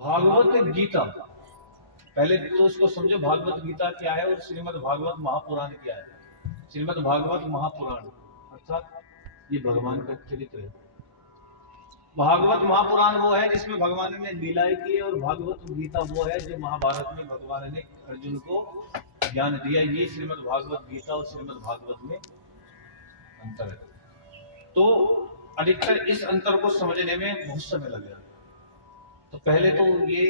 भागवत गीता, पहले तो इसको समझो भागवत गीता क्या है और श्रीमद् भागवत महापुराण क्या है। श्रीमद् भागवत महापुराण अर्थात ये भगवान का चरित्र है। भागवत महापुराण वो है जिसमें भगवान ने लीलाएं की, और भागवत गीता वो है जो महाभारत में भगवान ने अर्जुन को ज्ञान दिया। ये श्रीमद् भागवत गीता और श्रीमद् भागवत में अंतर है। तो अधिकतर इस अंतर को समझने में बहुत समय लगेगा। तो पहले तो ये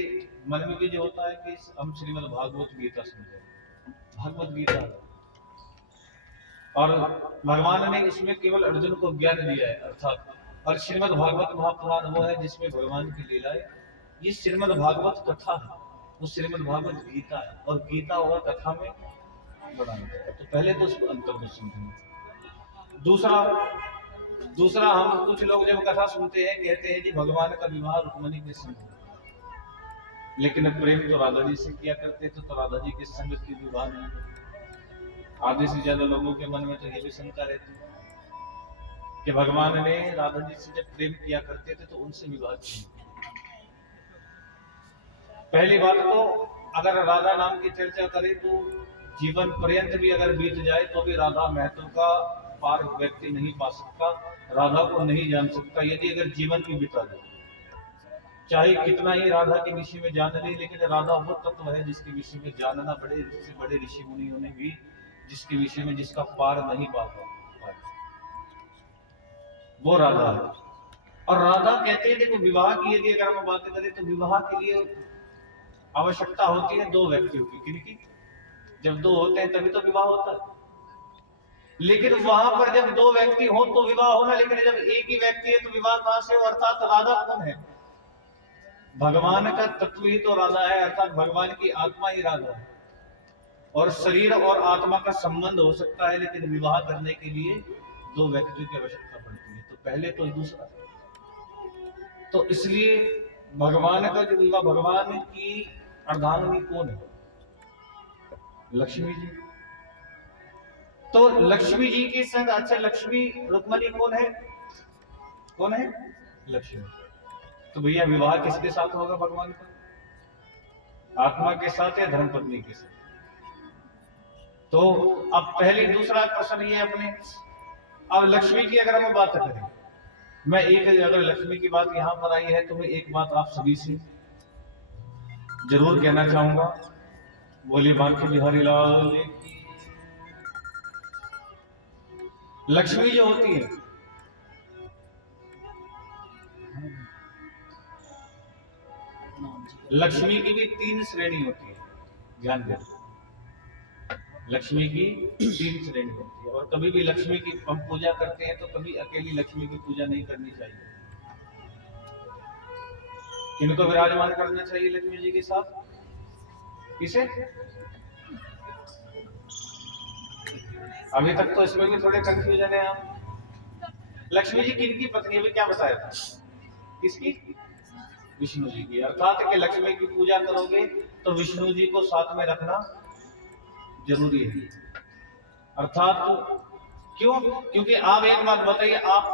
मन में भी जो होता है कि हम श्रीमद् भागवत गीता समझे, भागवत गीता, और भगवान ने इसमें केवल अर्जुन को ज्ञान दिया है अर्थात। और श्रीमद् भागवत महापुराण वो है जिसमें भगवान की लीलाएं। ये श्रीमद् भागवत कथा है, वो श्रीमद् भागवत गीता है, और गीता और कथा में बड़ा अंतर है। तो पहले तो उसको अंतर को समझेंगे। दूसरा हम कुछ लोग जब कथा सुनते हैं कहते हैं कि भगवान का विवाह रुक्मिणी के संग, लेकिन प्रेम तो राधा जी से किया करते थे, तो राधा जी के संग की विवाह नहीं। आधे से ज्यादा लोगों के मन में तो ये भी शंका रहती है कि भगवान ने राधा जी से जब प्रेम किया करते थे तो उनसे विवाह क्यों। पहली बात तो अगर राधा नाम की चर्चा करें तो जीवन पर्यंत भी अगर बीत जाए तो भी राधा महत्व का पार व्यक्ति नहीं पा सकता, राधा को नहीं जान सकता। यदि अगर जीवन भी बिता जाए, चाहे कितना ही राधा के विषय में जान ले, लेकिन राधा वो तत्व है जिसके विषय में जानना बड़े ऋषि मुनियों ने भी जिसके विषय में जिसका पार नहीं पा पाए, वो राधा है। और राधा कहते हैं देखो, विवाह की यदि अगर हम बात करें तो विवाह के लिए आवश्यकता होती है दो व्यक्तियों की। किनकी? जब दो होते हैं तभी तो विवाह होता है। लेकिन वहां पर जब दो व्यक्ति हो तो विवाह होना, लेकिन जब एक ही व्यक्ति है तो विवाह कहां से हो? अर्थात राधा कौन है? भगवान का तत्व ही तो राधा है, अर्थात भगवान की आत्मा ही राधा है। और शरीर और आत्मा का संबंध हो सकता है, लेकिन विवाह करने के लिए दो व्यक्तियों की आवश्यकता पड़ती है। तो पहले तो दूसरा, तो इसलिए भगवान का जो विवाह, भगवान की अर्धांगिनी कौन है? लक्ष्मी जी। तो लक्ष्मी जी के संग, अच्छा लक्ष्मी रुक्मिणी कौन है? कौन है? लक्ष्मी। तो भैया विवाह किसके साथ होगा भगवान का? आत्मा के साथ या धर्मपत्नी के साथ? तो अब पहले दूसरा प्रश्न ये अपने, अब लक्ष्मी की अगर हम बात करें, मैं एक अगर लक्ष्मी की बात यहां पर आई है तो मैं एक बात आप सभी से जरूर कहना चाहूंगा। बोलिए बांके बिहारी लाल की। लक्ष्मी जो होती है, लक्ष्मी की भी तीन श्रेणी होती है, ध्यान दें। लक्ष्मी की तीन श्रेणी होती है, और कभी भी लक्ष्मी की हम पूजा करते हैं तो कभी अकेली लक्ष्मी की पूजा नहीं करनी चाहिए। किनको विराजमान करना चाहिए लक्ष्मी जी के साथ? किसे? अभी तक तो इसमें भी थोड़े कंफ्यूजन है। आप लक्ष्मी जी किनकी पत्नी, अभी क्या बताया था? किसकी? विष्णु जी की। अर्थात कि लक्ष्मी की पूजा करोगे तो विष्णु जी को साथ में रखना जरूरी है। अर्थात क्यों? क्योंकि आप एक बात बताइए, आप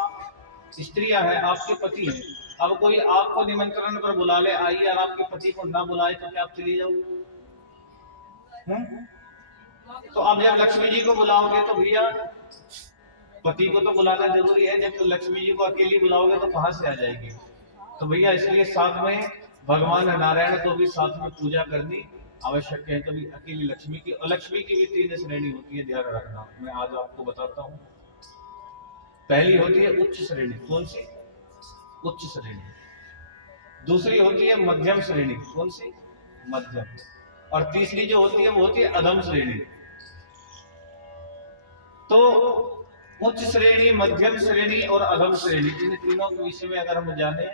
स्त्रियां हैं, आपके पति हैं, अब कोई आपको निमंत्रण पर बुला ले आइए और आपके पति को ना बुलाए तो क्या आप चली जाओगे? तो अब जब लक्ष्मी जी को बुलाओगे तो भैया पति को तो बुलाना जरूरी है। जब तो लक्ष्मी जी को अकेली बुलाओगे तो कहां से आ जाएगी? तो भैया इसलिए साथ में भगवान नारायण को भी साथ में पूजा करनी आवश्यक है। कभी अकेली लक्ष्मी की, और लक्ष्मी की भी तीन श्रेणी होती है, ध्यान रखना। मैं आज आपको बताता हूं। पहली होती है उच्च श्रेणी। कौन सी? उच्च श्रेणी। दूसरी होती है मध्यम श्रेणी। कौन सी? मध्यम। और तीसरी जो होती है वो होती है अधम श्रेणी। तो उच्च श्रेणी, मध्यम श्रेणी और अधम श्रेणी, इन तीनों के विषय में अगर हम जाने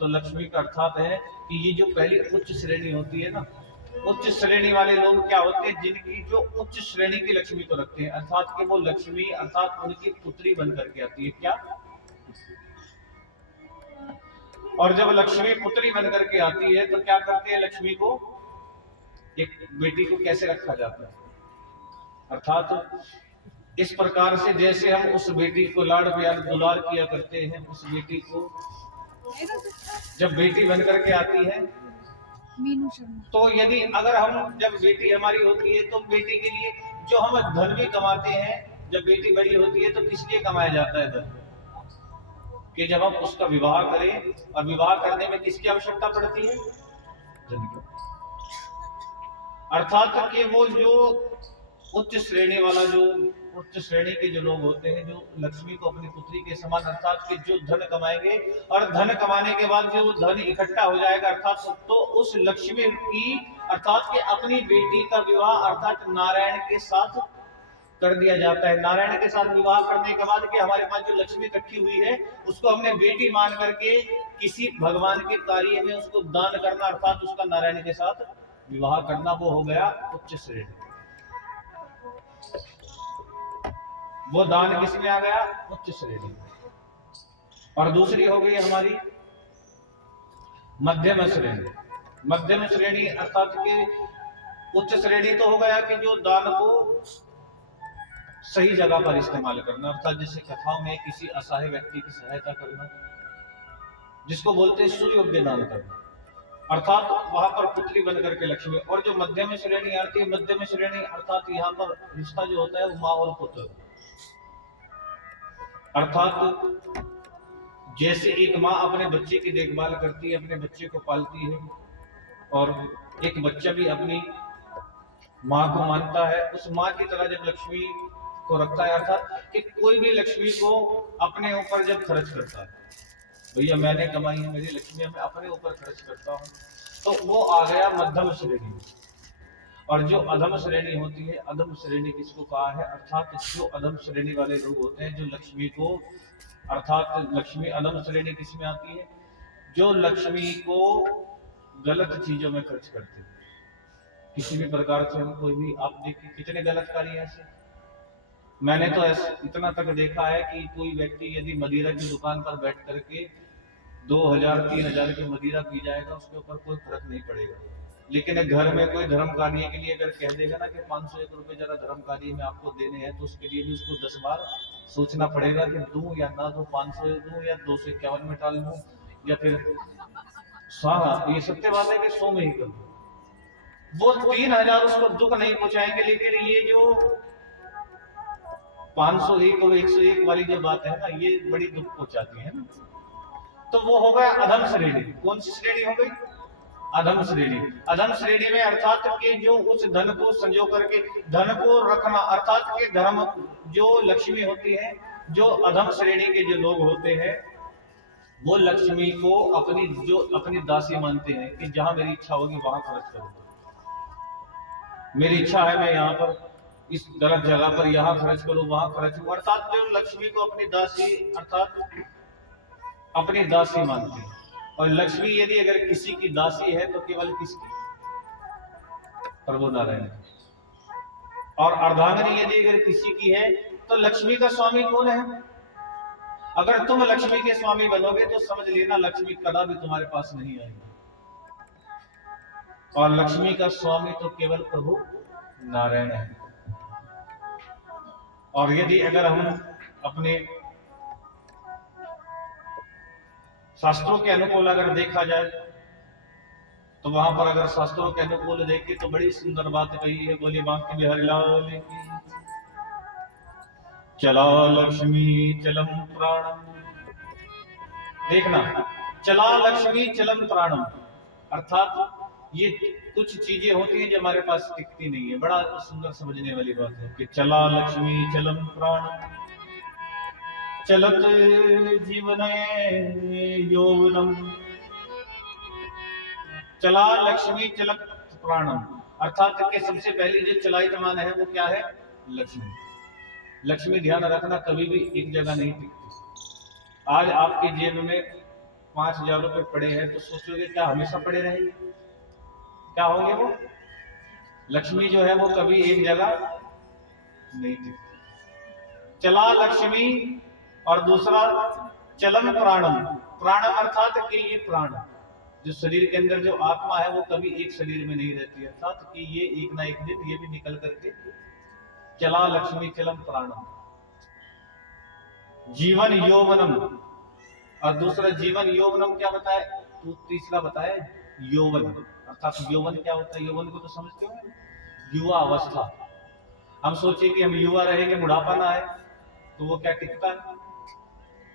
तो लक्ष्मी का अर्थात है कि ये जो पहली उच्च श्रेणी होती है ना, उच्च श्रेणी वाले लोग क्या होते हैं? जिनकी जो उच्च श्रेणी की लक्ष्मी को रखते हैं, अर्थात कि वो लक्ष्मी अर्थात उनकी पुत्री बनकर के आती है। क्या? और जब लक्ष्मी पुत्री बनकर के आती है तो क्या करते हैं? लक्ष्मी को, एक बेटी को कैसे रखा जाता है? अर्थात इस प्रकार से जैसे हम उस बेटी को लाड़ प्यार दुलार किया करते हैं, उस बेटी को जब बेटी बनकर के आती है मीनू शर्मा। तो यदि अगर हम जब बेटी हमारी होती है तो बेटी के लिए जो हम धन भी कमाते हैं, जब बेटी बड़ी होती है तो किस लिए कमाया जाता है धन? कि जब हम उसका विवाह करें, और विवाह करने में किसकी आवश्यकता पड़ती है? धन की। अर्थात कि वो जो उच्च श्रेणी वाला, जो उच्च श्रेणी के जो लोग होते हैं, जो लक्ष्मी को अपनी पुत्री के समान, अर्थात कि जो धन कमाएंगे, और धन कमाने के बाद जो धन इकट्ठा हो जाएगा, अर्थात तो उस लक्ष्मी की, अर्थात कि अपनी बेटी का विवाह अर्थात नारायण के साथ कर दिया जाता है। नारायण के साथ विवाह करने के बाद कि हमारे पास जो लक्ष्मी इकट्ठी हुई है, उसको हमने बेटी मान करके किसी भगवान के कार्य में उसको दान करना, अर्थात उसका नारायण के साथ विवाह करना, वो हो गया उच्च श्रेणी। वो दान किसमें आ गया? उच्च श्रेणी। और दूसरी हो गई हमारी मध्यम श्रेणी। मध्यम श्रेणी अर्थात कि उच्च श्रेणी तो हो गया कि जो दान को सही जगह पर इस्तेमाल करना, अर्थात जैसे कथाओं में किसी असहाय व्यक्ति की सहायता करना, जिसको बोलते हैं सुयोग्य दान करना, अर्थात वहां पर पुतली बन करके लक्ष्मी। और जो मध्यम श्रेणी आती है, मध्यम श्रेणी अर्थात यहाँ पर रिश्ता जो होता है वो माँ और पुत्र, अर्थात जैसे एक माँ अपने बच्चे की देखभाल करती है, अपने बच्चे को पालती है, और एक बच्चा भी अपनी माँ को मानता है, उस माँ की तरह जब लक्ष्मी को रखता है, अर्थात कि कोई भी लक्ष्मी को अपने ऊपर जब खर्च करता है, भैया मैंने कमाई है, मेरी लक्ष्मी है, मैं अपने ऊपर खर्च करता हूँ, तो वो आ गया मध्यम श्रेणी। और जो अधम श्रेणी होती है, अधम श्रेणी किसको कहा है? अर्थात जो अधम श्रेणी वाले लोग होते हैं, जो लक्ष्मी को, अर्थात लक्ष्मी अधम श्रेणी किसमें आती है? जो लक्ष्मी को गलत चीजों में खर्च करते हैं। किसी भी प्रकार से हम कोई भी, आप देखिए कितने गलत कार्य हैं ऐसे। मैंने तो इतना तक देखा है कि कोई व्यक्ति यदि मदिरा की दुकान पर बैठ करके 2000-3000 की मदिरा पी जाएगा, उसके ऊपर कोई फर्क नहीं पड़ेगा। लेकिन घर में कोई धर्म कार्य के लिए अगर कह देगा ना कि 501 रुपए जरा धर्म कार्य में आपको देने हैं, तो उसके लिए भी उसको 10 बार सोचना पड़ेगा कि दूं या ना दूं, 500 दूं या 251 में टाल दूं, या फिर हाँ ये सत्य बात है कि 100 में ही कर दूं। वो 3000 उसको दुख नहीं पहुंचाएंगे, लेकिन ये जो 501 और 101 वाली जो बात है ना, ये बड़ी दुख पहुंचाती है ना। तो वो हो गया अधम श्रेणी। कौन सी श्रेणी हो गई? अधम श्रेणी। अधम श्रेणी में अर्थात के जो उस धन को संजो करके धन को रखना, अर्थात के धर्म, जो लक्ष्मी होती है, जो अधम श्रेणी के जो लोग होते हैं, वो लक्ष्मी को अपनी दासी मानते हैं कि जहां मेरी इच्छा होगी वहां खर्च करूंगा। मेरी इच्छा है मैं यहाँ पर इस गलत जगह पर यहाँ खर्च करूं, वहां खर्च करूं, अर्थात जो लक्ष्मी को अपनी दासी, अर्थात अपनी दासी मानते हैं। और लक्ष्मी यदि अगर किसी की दासी है तो केवल किसकी? प्रभु नारायण। और अर्धांगिनी यदि अगर किसी की है तो लक्ष्मी का स्वामी कौन है? अगर तुम लक्ष्मी के स्वामी बनोगे तो समझ लेना लक्ष्मी कदापि तुम्हारे पास नहीं आएगी। और लक्ष्मी का स्वामी तो केवल प्रभु नारायण है। और यदि अगर हम अपने शास्त्रों के अनुकूल अगर देखा जाए, तो वहां पर अगर शास्त्रों के अनुकूल देखे तो बड़ी सुंदर बात कही है। बोले बांके बिहारी लाल की। चला लक्ष्मी चलम प्राणम। देखना, चला लक्ष्मी चलम प्राणम, अर्थात ये कुछ चीजें होती हैं जो हमारे पास टिकती नहीं है। बड़ा सुंदर समझने वाली बात है कि चला लक्ष्मी चलम प्राणम, चलत जीवन यौवनम। चला लक्ष्मी चलत प्राणम, अर्थात कि सबसे पहली जो चलायमान है वो क्या है? लक्ष्मी। लक्ष्मी ध्यान रखना कभी भी एक जगह नहीं टिकती। आज आपकी जेब में 5000 रुपए पड़े हैं तो सोचोगे क्या हमेशा पड़े रहेंगे? क्या होंगे वो? लक्ष्मी जो है वो कभी एक जगह नहीं टिकती। चला लक्ष्मी, और दूसरा चलम प्राणम। प्राणम अर्थात कि ये प्राण, जो शरीर के अंदर जो आत्मा है वो कभी एक शरीर में नहीं रहती है, अर्थात कि ये एक ना एक दिन ये भी निकल करके चला लक्ष्मी चलम प्राणम। जीवन यौवनम, और दूसरा जीवन यौवनम क्या बताए? तो तीसरा बताए यौवन, अर्थात यौवन क्या होता है? यौवन को तो समझते हो, युवा अवस्था। हम सोचे कि हम युवा रहेंगे, बुढ़ापा ना आए, तो वो क्या टिकता है?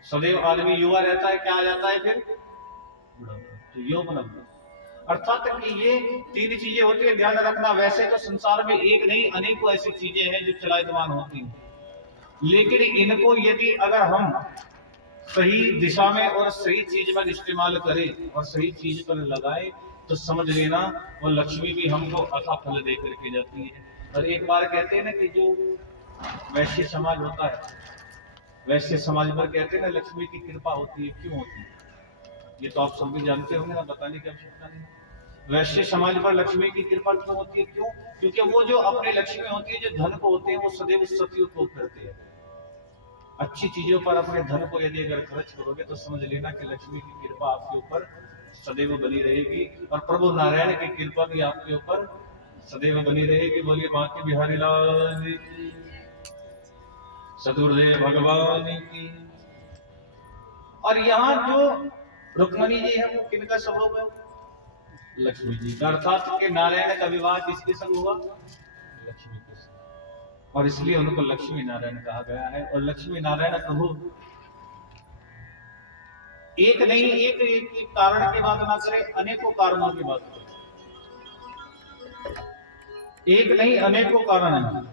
सदैव आदमी युवा रहता है, क्या आ जाता है फिर? बुढ़ापा। तो यौवन अर्थात कि ये तीन चीजें होती है, ध्यान रखना। वैसे तो संसार में एक नहीं अनेकों ऐसी चीजें हैं जो चलायमान होती हैं, लेकिन इनको यदि अगर हम सही दिशा में और सही चीज में इस्तेमाल करें और सही चीज पर लगाए, तो समझ लेना वो लक्ष्मी भी हमको अथा फल दे करके जाती है। और एक बार कहते हैं ना कि जो वैश्य समाज होता है, वैश्य समाज पर कहते हैं ना लक्ष्मी की कृपा होती है। क्यों होती है ये तो आप सब भी जानते होंगे ना, बताने की आवश्यकता नहीं। वैश्य समाज पर लक्ष्मी की कृपा क्यों होती है? क्यों? क्योंकि वो जो अपनी लक्ष्मी होती है, जो धन को होते हैं, वो सदैव सदुपयोग करते हैं। अच्छी चीजों पर अपने धन को यदि अगर खर्च करोगे तो समझ लेना कि लक्ष्मी की कृपा आपके ऊपर सदैव बनी रहेगी, और प्रभु नारायण की कृपा भी आपके ऊपर सदैव बनी रहेगी। बोलिए बांके बिहारी लाल की, सदगुरुदेव भगवान की। और यहाँ जो रुक्मणी जी है वो किनका स्वभाव है? लक्ष्मी जी का। अर्थात के नारायण का विवाह किसके संग हुआ? लक्ष्मी के संग, और इसलिए उनको लक्ष्मी नारायण कहा गया है। और लक्ष्मी नारायण प्रभु एक नहीं, एक कारण की बात ना करें, अनेकों कारणों की बात करें। एक नहीं अनेकों कारण हैं।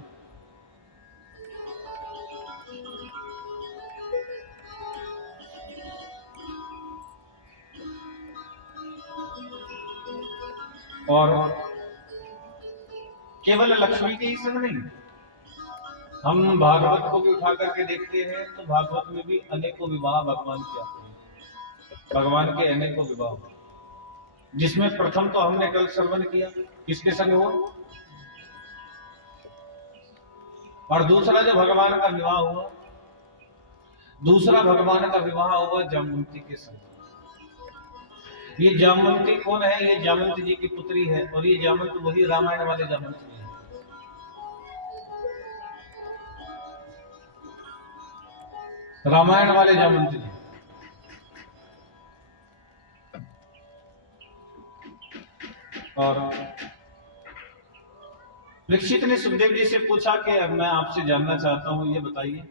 और केवल लक्ष्मी के ही संग नहीं, हम भागवत को भी उठा करके देखते हैं तो भागवत में भी अनेकों विवाह भगवान के आते हैं। भगवान के अनेकों विवाह, जिसमें प्रथम तो हमने कल श्रवण किया किसके संग हुआ, और दूसरा जो भगवान का विवाह हुआ, दूसरा भगवान का विवाह हुआ जामवंती के संग। ये जामवंती कौन है? ये जामवंती जी की पुत्री है, और ये जामवंत वही रामायण वाले जामवंत जी है। रामायण वाले जामवंत जी। और परीक्षित ने सुखदेव जी से पूछा कि अब मैं आपसे जानना चाहता हूं, ये बताइए,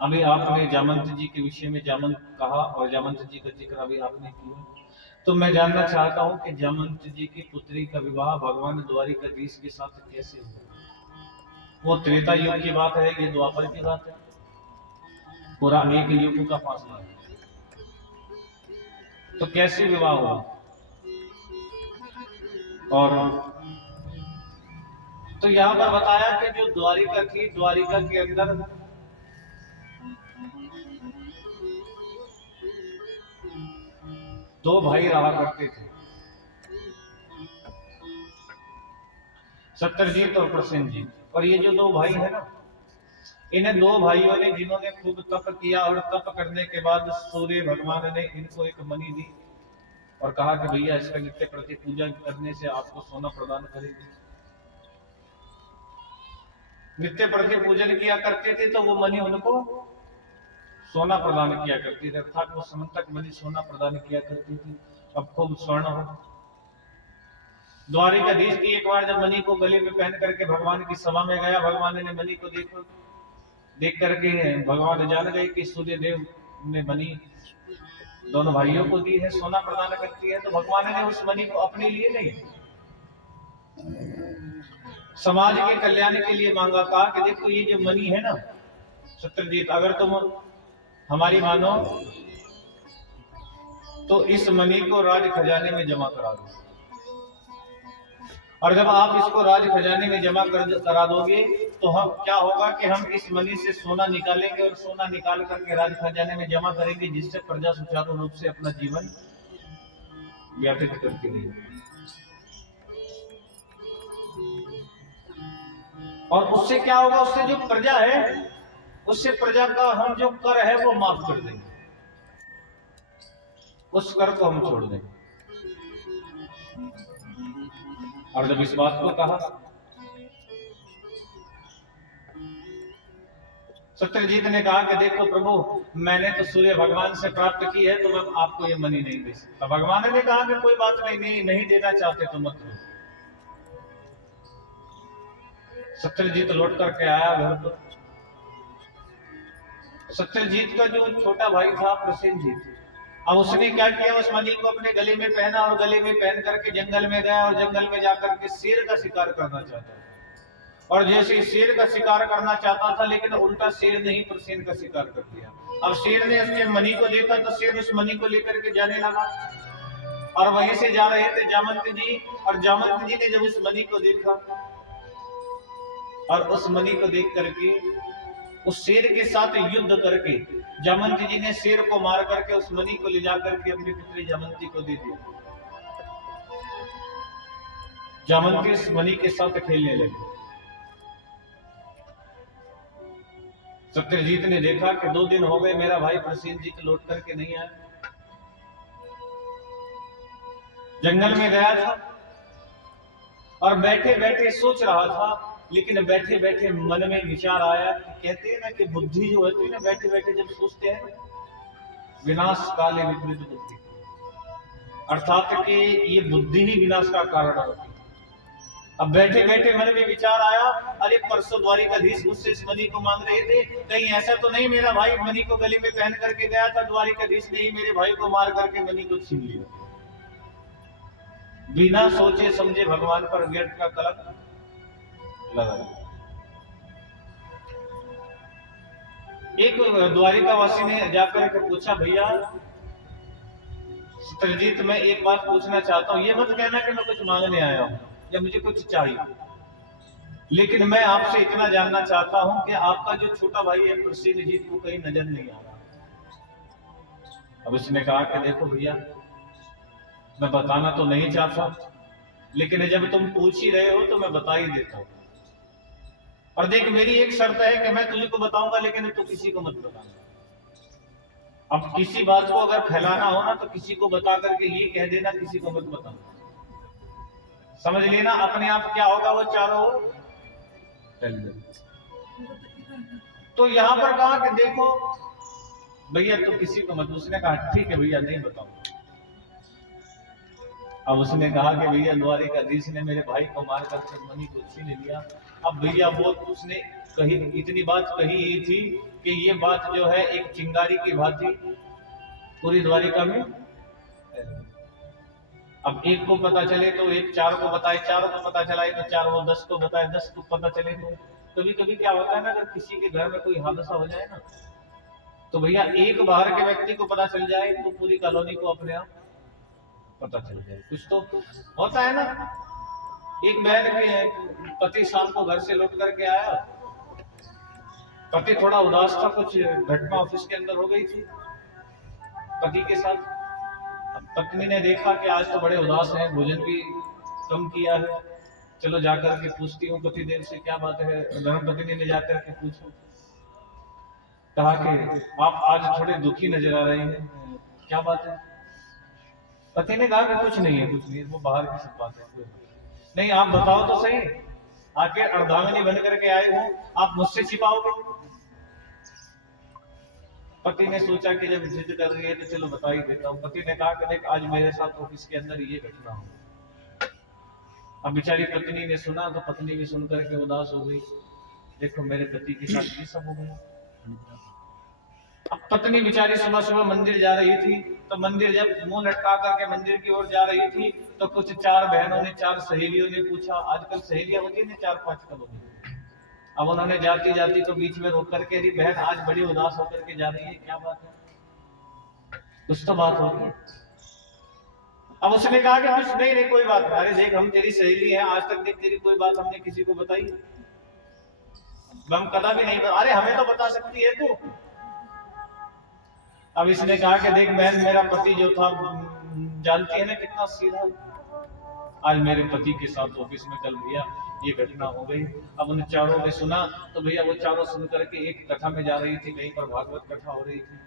अभी आपने जामवंत जी के विषय में जामवंत कहा और जामवंत जी का जिक्र अभी आपने किया, तो मैं जानना चाहता हूं कि जामवंत जी की पुत्री का विवाह भगवान द्वारिकाधीश के साथ कैसे हुआ? वो त्रेता युग की बात है, ये द्वापर की बात है, पूरा एक युग का फासला है, तो कैसे विवाह हुआ? और तो यहां पर बताया कि जो द्वारिका थी, द्वारिका के अंदर दो भाई रहा करते थे, सत्यजीत और प्रसेनजीत। और ये जो दो भाई है ना, इन्हें दो भाइयों ने जिन्होंने खूब तप किया, और तप करने के बाद सूर्य भगवान ने इनको एक मणि दी और कहा कि भैया इसका नित्य प्रति पूजा करने से आपको सोना प्रदान करेगी। नित्य प्रति पूजन किया करते थे तो वो मणि उनको सोना प्रदान किया करती थी, अर्थात वो समंतक मणि सोना प्रदान किया करती थी। अब खूब स्वर्ण हो। द्वारिकाधीश की एक बार जब मणि को गले में पहन करके भगवान की सभा में गया, भगवान ने मणि को देख करके भगवान जान गए कि सूर्य देव ने मणि दोनों भाइयों को दी है, सोना प्रदान करती है। तो भगवान ने उस मणि को अपने लिए नहीं, समाज के कल्याण के लिए मांगा। कहा कि देखो ये जो मणि है ना सत्यजीत, अगर तुम हमारी मानो तो इस मणि को राज खजाने में जमा करा दो, और जब आप इसको राज खजाने में जमा करा दोगे तो हम क्या होगा कि हम इस मणि से सोना निकालेंगे, और सोना निकाल करके राज खजाने में जमा करेंगे, जिससे प्रजा सुचारू रूप से अपना जीवन व्यतीत करती रही। और उससे क्या होगा? उससे जो प्रजा है, उससे प्रजा का हम जो कर है वो माफ कर देंगे, उस कर को हम छोड़ देंगे। और जब इस बात को कहा, सत्यजीत ने कहा कि देखो प्रभु, मैंने तो सूर्य भगवान से प्राप्त की है, तो मैं आपको ये मणि नहीं दे सकता। भगवान ने कहा कि कोई बात नहीं, नहीं देना चाहते तो मत दो। सत्यजीत लौट करके आया घर पर। सत्यजीत का जो छोटा भाई था प्रसेनजीत, अब उसने क्या किया, उस मणि को अपने गले में पहना और गले में पहन करके जंगल में गया और जंगल में जाकर के शेर का शिकार करना चाहता था। और जैसे शेर का शिकार करना चाहता था, लेकिन उल्टा शेर ने ही प्रसेन का शिकार कर दिया। अब शेर ने उसके मणि को देखा तो शेर उस मणि को लेकर के जाने लगा और वहीं से जा रहे थे जामंत जी। और जामंत जी ने जब उस मणि को देखा और उस मणि को देख करके उस शेर के साथ युद्ध करके जामंत जी ने शेर को मार करके उस मणि को ले जाकर के अपनी पुत्री जामंती को दे दिया। जामंती उस मणि के साथ खेलने लगी। सत्यजीत ने देखा कि 2 दिन हो गए मेरा भाई प्रसेनजीत लौट करके नहीं आया। जंगल में गया था और बैठे बैठे सोच रहा था, लेकिन बैठे बैठे मन में विचार आया कि कहते हैं ना कि बुद्धि जो होती है ना, बैठे बैठे जब सोचते हैं, विनाश काले विपरीत बुद्धि, अर्थात कि ये बुद्धि ही विनाश का कारण होती है। अब बैठे बैठे मन में विचार आया, अरे परसों द्वारिकाधीश मुझसे इस मणि को मांग रहे थे, कहीं ऐसा तो नहीं मेरा भाई मणि को गले में पहन करके गया था, द्वारिकाधीश ने ही मेरे भाई को मार करके मणि को छीन लिया। बिना सोचे समझे भगवान पर व्यर्थ का कलंक लगा। एक द्वारिकावासी ने जाकर के पूछा, भैया सत्यजीत, मैं एक बात पूछना चाहता हूँ, ये मत कहना कि मैं कुछ मांगने आया हूँ या मुझे कुछ चाहिए, लेकिन मैं आपसे इतना जानना चाहता हूं कि आपका जो छोटा भाई है प्रसेनजीत को कहीं नजर नहीं आ रहा। अब उसने कहा कि देखो भैया, मैं बताना तो नहीं चाहता, लेकिन जब तुम पूछ ही रहे हो तो मैं बता ही देता हूं। और देख, मेरी एक शर्त है कि मैं तुझे को बताऊंगा, लेकिन तू किसी को मत बताना। अब किसी बात को अगर फैलाना हो ना, तो किसी को बता करके ये कह देना, किसी को मत बताना। समझ लेना, अपने आप क्या होगा वो चारों ओर। तो यहां पर कहा कि देखो भैया, तो किसी को मत। उसने कहा ठीक है भैया, नहीं बताऊंगा। अब उसने कहा कि भैया, द्वारिकाधीश ने मेरे भाई को मार करके मणि को छीन लिया। अब भैया वो उसने कही, इतनी बात कही ही थी कि ये बात जो है एक चिंगारी की भांति पूरी द्वारिका में। अब एक को पता चले तो एक 4 को बताए, 4 को पता चला तो 4 वो 10 को बताए, 10 को पता चले तो कभी कभी क्या होता है ना, अगर किसी के घर में कोई हादसा हो जाए ना, तो भैया एक बाहर के व्यक्ति को पता चल जाए तो पूरी कॉलोनी को अपने आप पता चल जाए। कुछ तो होता है ना। एक बहन के पति शाम को घर से लौट करके आया, पति थोड़ा उदास था, कुछ घटना ऑफिस के अंदर हो गई थी पति के साथ। पत्नी ने देखा कि आज तो बड़े उदास हैं, भोजन भी कम किया है, चलो जाकर के पूछती हूँ पति देव से क्या बात है। धर्मपत्नी ने जाकर के पूछा, कहा कि आप आज थोड़े दुखी नजर आ रहे हैं, क्या बात है। पति ने कहा कि कुछ नहीं है, कुछ नहीं है, वो बाहर की सब बात है। नहीं, आप बताओ तो सही, आखिर अर्धांगिनी बन करके आए हो, आप मुझसे छिपाओगे। पति ने सोचा कि जब जिद कर रही है तो चलो बता ही देता हूँ। पति ने कहा कि देख, आज मेरे साथ ऑफिस के अंदर ये घटना हो। अब बेचारी पत्नी ने सुना तो पत्नी भी सुनकर के उदास हो गई, देखो मेरे पति के साथ ये सब हो गया। अब पत्नी बेचारी सुबह सुबह मंदिर जा रही थी, तो मंदिर जब मुंह लटका करके मंदिर की ओर जा रही थी, तो कुछ 4 बहनों ने, 4 सहेलियों ने पूछा, आजकल सहेलियां होती है ना 4-5 कलोनी। अब उन्होंने जाती जाती तो बीच में रोक करके, अरे बहन आज बड़ी उदास होकर के जा रही है, क्या बात है, कुछ तो बात होगी। अब उसने कहा कि कुछ नहीं, नहीं कोई बात नहीं। अरे देख, हम तेरी सहेली हैं, आज तक देख तेरी कोई बात हमने किसी को बताई, हम कदा भी नहीं। अरे हमें तो बता सकती है तू। अब इसने कहा कि देख बहन, मेरा पति जो था, जानती है ना कितना सीधा, आज मेरे पति के साथ ऑफिस में कल भैया ये घटना हो गई। अब उन 4 ने सुना तो भैया वो 4 सुन करके एक कथा में जा रही थी, कहीं पर भागवत कथा हो रही थी।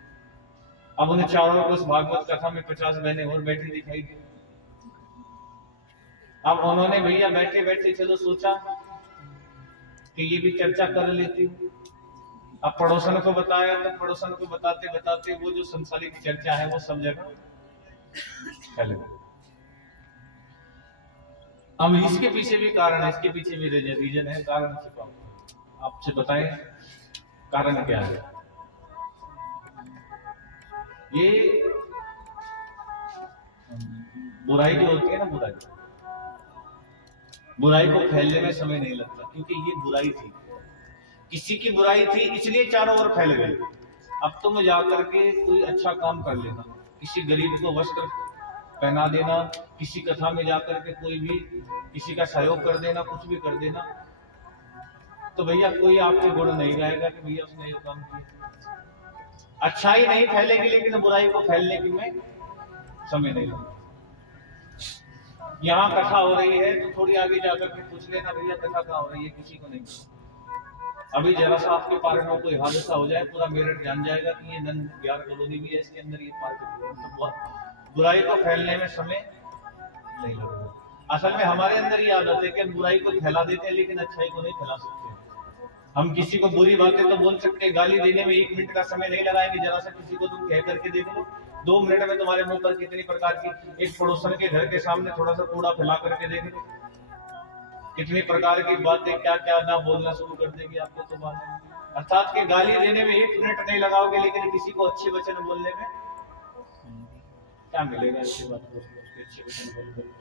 अब उन 4 को उस भागवत कथा में 50 बहनें और बैठी दिखाई दी। अब उन्होंने भैया बैठे बैठे चलो सोचा कि ये भी चर्चा कर लेती हूँ। अब पड़ोसन को बताया तो पड़ोसन को बताते बताते वो जो संसारिक चर्चा है वो सब जगह फैल गई। अब इसके पीछे भी कारण है, इसके पीछे भी रीजन है, कारण छिपा हुआ। आपसे बताएं कारण क्या है। ये बुराई जो होती है ना, बुराई को फैलने में समय नहीं लगता, क्योंकि ये बुराई थी, किसी की बुराई थी इसलिए चारों ओर फैल गई। अब तुम जाकर के कोई अच्छा काम कर लेना, किसी गरीब को वस्त्र पहना देना, किसी कथा में जाकर के कोई भी किसी का सहयोग कर देना, कुछ भी कर देना, तो भैया कोई आपके गुण नहीं गाएगा कि भैया उसने ये काम किया। अच्छाई नहीं फैलेगी, लेकिन बुराई को फैलने की में समय नहीं लगेगा। यहाँ कथा हो रही है तो थोड़ी आगे जाकर के पूछ लेना भैया कथा कहाँ हो रही है, किसी को नहीं। अभी जरा सा आपके पार्क में कोई हादसा हो जाए, पूरा मेरठ जान जाएगा कि ये नंद बिहार कॉलोनी भी है, इसके अंदर ये पार्क है। तो बुराई को फैलने में समय नहीं लगेगा। असल में हमारे अंदर ये आदत है कि हम बुराई को फैला देते हैं, लेकिन अच्छाई को नहीं फैला सकते। हम किसी को बुरी बातें तो बोल सकते हैं, गाली देने में 1 मिनट का समय नहीं लगाएंगे। जरा सा किसी को तुम कह करके देख लो, 2 मिनट में तुम्हारे मुंह पर कितनी प्रकार की, एक पड़ोसन के घर के सामने थोड़ा सा कूड़ा फैला करके देख लो, कितनी प्रकार की बातें क्या क्या ना बोलना शुरू कर देगी आपको तो बात। अर्थात के गाली देने में 1 मिनट नहीं लगाओगे, लेकिन किसी को अच्छे वचन बोलने में क्या मिलेगा? अच्छी बात अच्छे वचन बोलकर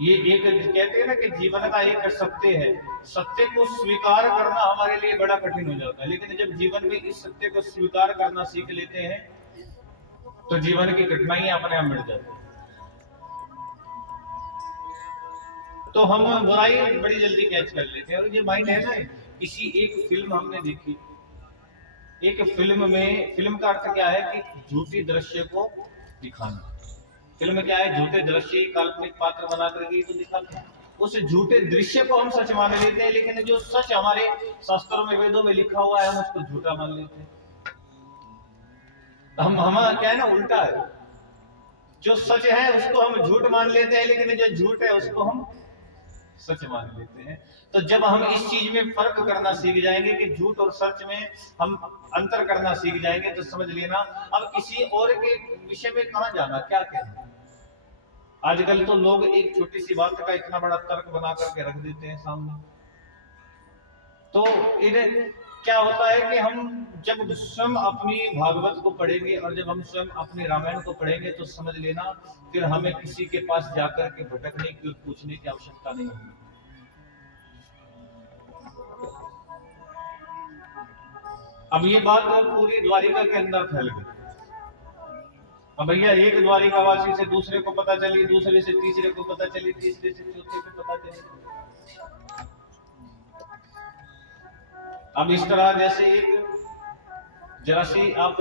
ये एक कहते हैं ना कि जीवन का एक सत्य है, सत्य को स्वीकार करना हमारे लिए बड़ा कठिन हो जाता है, लेकिन जब जीवन में इस सत्य को स्वीकार करना सीख लेते हैं तो जीवन की कठिनाइयां अपने आप मिट जाती है। तो हम बुराई बड़ी जल्दी कैच कर लेते हैं। और ये माइंड है ना, किसी एक फिल्म हमने देखी, एक फिल्म में, फिल्म का अर्थ क्या है कि झूठी दृश्य को दिखाना। फिल्म क्या है? झूठे दृश्य, काल्पनिक पात्र बना करके तो दिखाते हैं, उस झूठे दृश्य को हम सच मान लेते हैं, लेकिन जो सच हमारे शास्त्रों में, वेदों में लिखा हुआ है, हम उसको झूठा मान लेते हैं। हम क्या है ना, उल्टा है। जो सच है उसको हम झूठ मान लेते हैं, लेकिन जो झूठ है उसको हम सच मान लेते हैं। तो जब हम इस चीज में फर्क करना सीख जाएंगे कि झूठ और सच में हम अंतर करना सीख जाएंगे, तो समझ लेना अब किसी और के विषय में कहां जाना, क्या कहना। आजकल तो लोग एक छोटी सी बात का इतना बड़ा तर्क बना करके रख देते हैं सामने। तो इन्हें क्या होता है कि हम जब स्वयं अपनी भागवत को पढ़ेंगे और जब हम स्वयं अपनी रामायण को पढ़ेंगे, तो समझ लेना फिर हमें किसी के पास जाकर के भटकने की और पूछने की आवश्यकता नहीं होगी। अब ये बात पूरी द्वारिका के अंदर फैल गई। अब भैया एक द्वारिकावासी से दूसरे को पता चली, दूसरे से तीसरे को पता चली, तीसरे से चौथे को पता चली। अब इस तरह जैसे एक जरा सी आप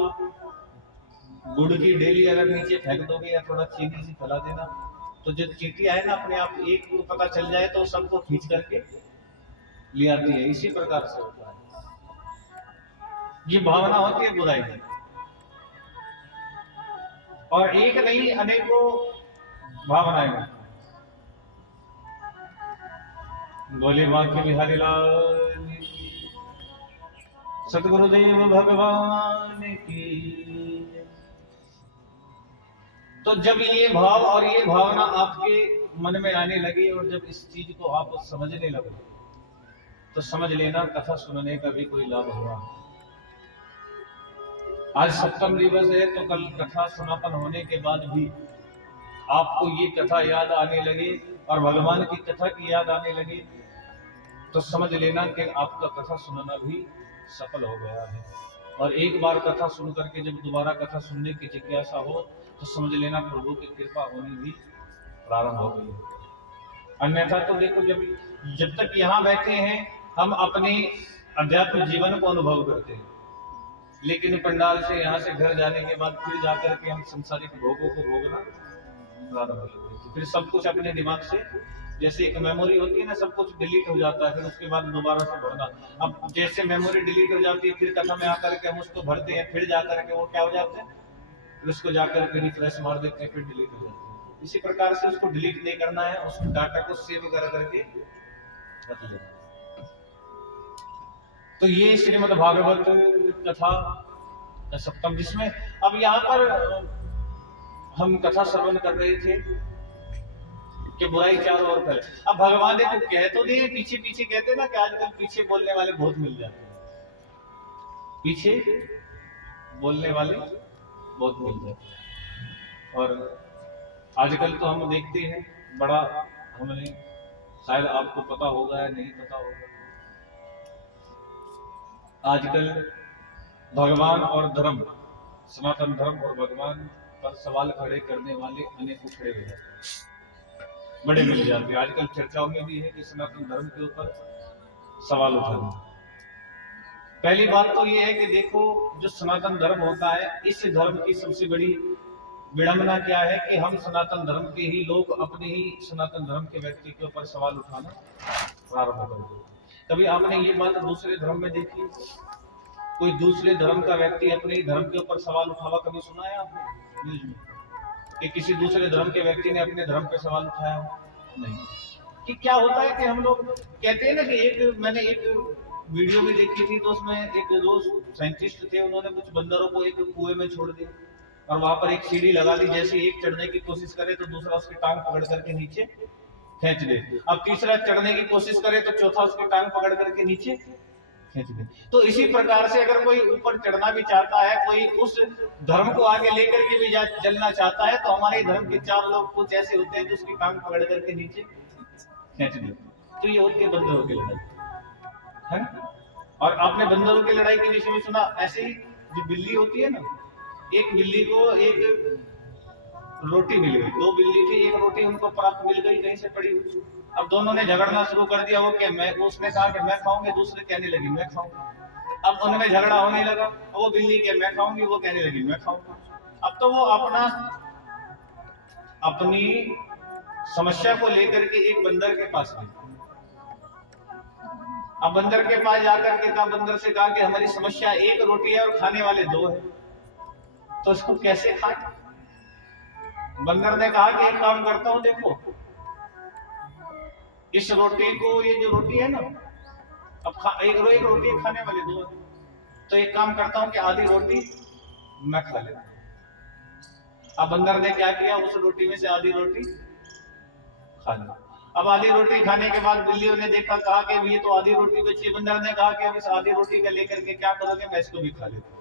गुड़ की डेली अगर नीचे फेंक दोगे या थोड़ा चीनी सी फैला देना, तो जो चींटियां है ना, अपने आप एक को पता चल जाए तो सबको खींच करके ले आती है। इसी प्रकार से होता है, ये भावना होती है बुराई की। और एक नहीं, अनेकों भावनाएं। बोले बांके बिहारी लाल की, सतगुरुदेव भगवान की। तो जब ये भाव और ये भावना आपके मन में आने लगी और जब इस चीज को आप समझने लगे, तो समझ लेना कथा सुनने का भी कोई लाभ हुआ। आज सप्तम दिवस है, तो कल कथा समापन होने के बाद भी आपको ये कथा याद आने लगे और भगवान की कथा की याद आने लगी, तो समझ लेना कि आपका कथा सुनना भी सफल हो गया है। और एक बार कथा सुन करके जब दोबारा कथा सुनने की जिज्ञासा हो, तो समझ लेना प्रभु की कृपा होनी भी प्रारंभ हो गई है। अन्यथा तो देखो, जब तक यहाँ बैठे हैं हम अपने अध्यात्म जीवन को अनुभव करते हैं, लेकिन पंडाल से यहाँ से घर जाने के बाद फिर जाकर के हम संसारिक भोगों को भोगना प्रारंभ हो गए। फिर सब कुछ अपने दिमाग से, जैसे एक मेमोरी होती है ना, सब कुछ डिलीट हो जाता है, फिर उसके बाद दोबारा से भरना। अब जैसे मेमोरी डिलीट हो जाती है, फिर कथा में आकर के हम उसको भरते हैं, फिर जाकर के वो क्या हो जाते हैं, फिर उसको जाकर के रिफ्रेश मार देते हैं, फिर डिलीट हो जाती है। इसी प्रकार से उसको डिलीट नहीं करना है, उस डाटा को सेव कर करके रख लेना। तो ये श्रीमद् भागवत कथा सप्तम, जिसमें अब यहाँ पर हम कथा श्रवण कर रहे थे कि बुराई चारों ओर फैले। अब भगवान देखो कह तो दिए, पीछे पीछे कहते ना कि आजकल पीछे बोलने वाले बहुत मिल जाते हैं, पीछे बोलने वाले बहुत मिल जाते हैं। और आजकल तो हम देखते हैं बड़ा, हमने शायद आपको पता होगा या नहीं पता होगा, आजकल भगवान और धर्म, सनातन धर्म और भगवान पर सवाल खड़े करने वाले अनेकों खड़े हो जाते हैं, बड़े मिल जाते हैं। आजकल चर्चाओं में भी है कि सनातन धर्म के ऊपर सवाल उठाना। पहली बात तो ये है कि देखो, जो सनातन धर्म होता है, इस धर्म की सबसे बड़ी विडंबना क्या है कि हम सनातन धर्म के ही लोग अपने ही सनातन धर्म के व्यक्ति के ऊपर सवाल उठाना प्रारंभ कर देते। कभी आपने ये बात दूसरे धर्म में देखी? कोई दूसरे धर्म का व्यक्ति अपने ही धर्म के ऊपर सवाल उठावा कभी सुना है आपने न्यूज में कि किसी दूसरे धर्म के व्यक्ति ने अपने धर्म पे सवाल उठाया? नहीं। कि क्या होता है कि हम लोग कहते हैं ना कि मैंने एक वीडियो में देखी थी, तो उसमें एक दो साइंटिस्ट थे, उन्होंने कुछ बंदरों को एक कुएं में छोड़ दिया और वहां पर एक सीढ़ी लगा दी, जैसे एक चढ़ने की कोशिश करे तो दूसरा उसकी टांग पकड़ करके नीचे खींच दे, अब तीसरा चढ़ने की कोशिश करे तो चौथा उसकी टांग पकड़ करके नीचे खींच दे। तो इसी प्रकार से अगर कोई ऊपर चढ़ना भी चाहता है, कोई उस धर्म को आगे लेकर के भी चलना चाहता है, तो हमारे धर्म के 4 लोग कुछ ऐसे होते हैं जो उसकी टांग पकड़ करके नीचे खींच दे। तो ये होती है बंदरों की लड़ाई, है ना? और आपने बंदरों की लड़ाई के विषय में सुना? ऐसे ही जो बिल्ली होती है ना, एक बिल्ली को एक रोटी मिल गई, 2 बिल्ली थी, एक रोटी उनको प्राप्त मिल गई कहीं से पड़ी हुई। अब दोनों ने झगड़ना शुरू कर दिया, उसने कहा कि मैं खाऊंगी, दूसरे कहने लगी मैं खाऊंगी। अब उनमें झगड़ा होने लगा, वो बिल्ली के मैं खाऊंगी, वो कहने लगी मैं खाऊंगी। अब तो वो अपनी समस्या को लेकर के एक बंदर के पास गई। अब बंदर के पास जाकर के कहा, बंदर से कहा कि हमारी समस्या एक रोटी है और खाने वाले 2 है, तो इसको कैसे खाएं? बंदर ने कहा कि एक काम करता हूं, देखो इस रोटी को, ये जो रोटी है ना, अब एक रोटी खाने वाले 2 है, तो एक काम करता हूं कि आधी रोटी मैं खा लेता हूं। अब बंदर ने क्या किया, उस रोटी में से आधी रोटी खा ली। अब आधी रोटी खाने के बाद बिल्लियों ने देखा, कहा कि ये तो आधी रोटी बची। बंदर ने कहा कि अब इस आधी रोटी का लेकर के क्या करोगे, मैं इसको भी खा लेता हूं।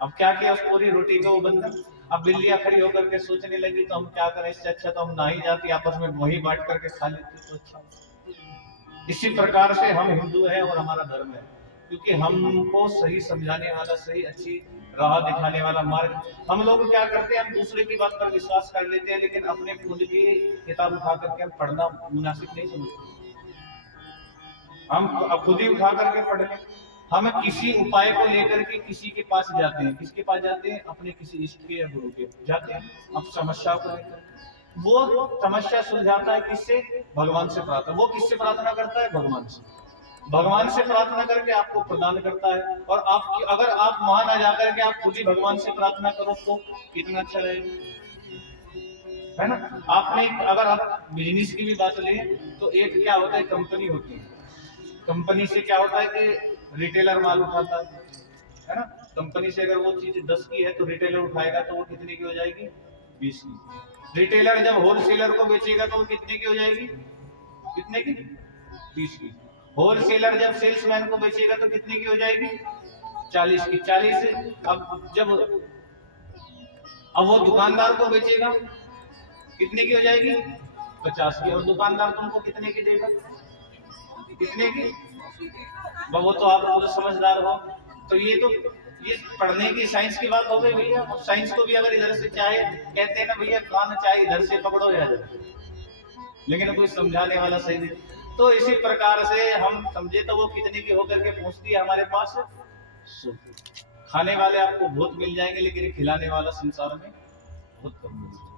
अब क्या किया, उस पूरी रोटी को वो बंदर, अब बिल्लियां खड़ी होकर के सोचने लगी तो हम क्या करें, इससे अच्छा तो हम ना ही जाती, आपस में वही बांट करके खा लेते तो अच्छा। इसी प्रकार से हम हिंदू हैं और हमारा धर्म है, क्योंकि हमको सही समझाने वाला, सही अच्छी राह दिखाने वाला मार्ग, हम लोग क्या करते हैं, हम दूसरे की बात पर विश्वास कर लेते हैं, लेकिन अपने खुद की किताब उठा करके हम पढ़ना मुनासिब नहीं समझते। हम खुद ही उठा करके पढ़ लें। हम किसी उपाय को लेकर के किसी के पास जाते हैं, किसके पास जाते हैं? अपने किसी इष्ट के या गुरु के जाते हैं, अब समस्या को लेकर। वो समस्या सुलझाता है किससे? भगवान से प्रार्थना। वो किससे प्रार्थना करता है? भगवान से। भगवान से प्रार्थना करके आपको प्रदान करता है। और आप अगर आप वहां ना जाकर के आप खुद ही भगवान से प्रार्थना करो तो कितना अच्छा रहेगा, है ना? आपने अगर आप बिजनेस की भी बात लें तो एक क्या होता है, कंपनी होती है। कंपनी से क्या होता है कि रिटेलर माल उठाता है ना? कंपनी से अगर वो चीज 10 की है तो रिटेलर उठाएगा तो वो कितने की हो जाएगी? 20 की। रिटेलर जब होलसेलर को बेचेगा तो वो कितने की हो जाएगी? कितने की? 30 की। होलसेलर जब सेल्समैन को बेचेगा तो कितने की हो जाएगी? 40 की। 40 से अब वो दुकानदार को बेचेगा कितने की हो जाएगी? 50 की। और दुकानदार तुमको कितने की देगा? कितने की? वो तो आप खुद समझदार हो। तो ये पढ़ने की साइंस की बात हो गई भैया। साइंस को भी अगर इधर से चाहे, कहते हैं ना भैया, कान चाहे इधर से पकड़ो या इधर, लेकिन कोई समझाने वाला सही नहीं। तो इसी प्रकार से हम समझे तो वो कितने की होकर के पहुंचती है हमारे पास? खाने वाले आपको बहुत मिल जाएंगे, लेकिन खिलाने वाला संसार में बहुत कम मिल जाएगा।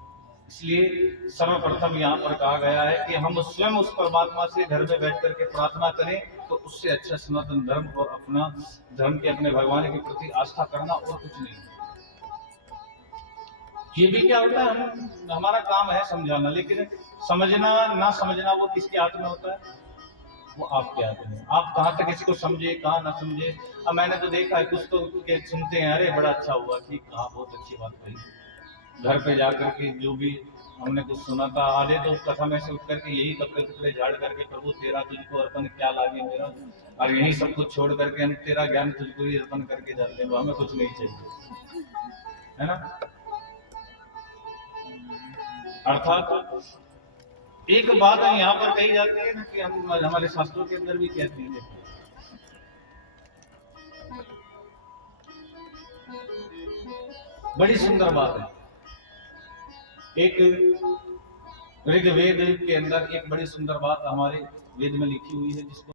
इसलिए सर्वप्रथम यहाँ पर कहा गया है कि हम स्वयं उस परमात्मा से घर में बैठ करके प्रार्थना करें, तो उससे अच्छा सनातन धर्म और अपना धर्म के अपने भगवान के प्रति आस्था करना और कुछ नहीं। ये भी क्या होता है, हमारा काम है समझाना, लेकिन समझना ना समझना वो किसके हाथ में होता है? वो आपके हाथ में है। आप कहाँ तक इसको समझे, कहाँ ना समझे। अब मैंने तो देखा है, कुछ तो के सुनते हैं, अरे बड़ा अच्छा हुआ, ठीक, कहा, बहुत अच्छी बात कही। घर पे जाकर के जो भी हमने कुछ सुना था, आधे तो कथा में से उठ करके यही कपड़े कपड़े झाड़ करके, प्रभु तेरा तुझको अर्पण क्या लागे मेरा, और यही सब कुछ छोड़ करके हम तेरा ज्ञान तुझको ही अर्पण करके जाते हैं, वो हमें कुछ नहीं चाहिए, है ना। अर्थात एक बात है यहाँ पर कही जाती है ना, कि हम हमारे शास्त्रों के अंदर भी कहते हैं, बड़ी सुंदर बात है। एक ऋग्वेद के अंदर एक बड़ी सुंदर बात हमारे वेद में लिखी हुई है, जिसको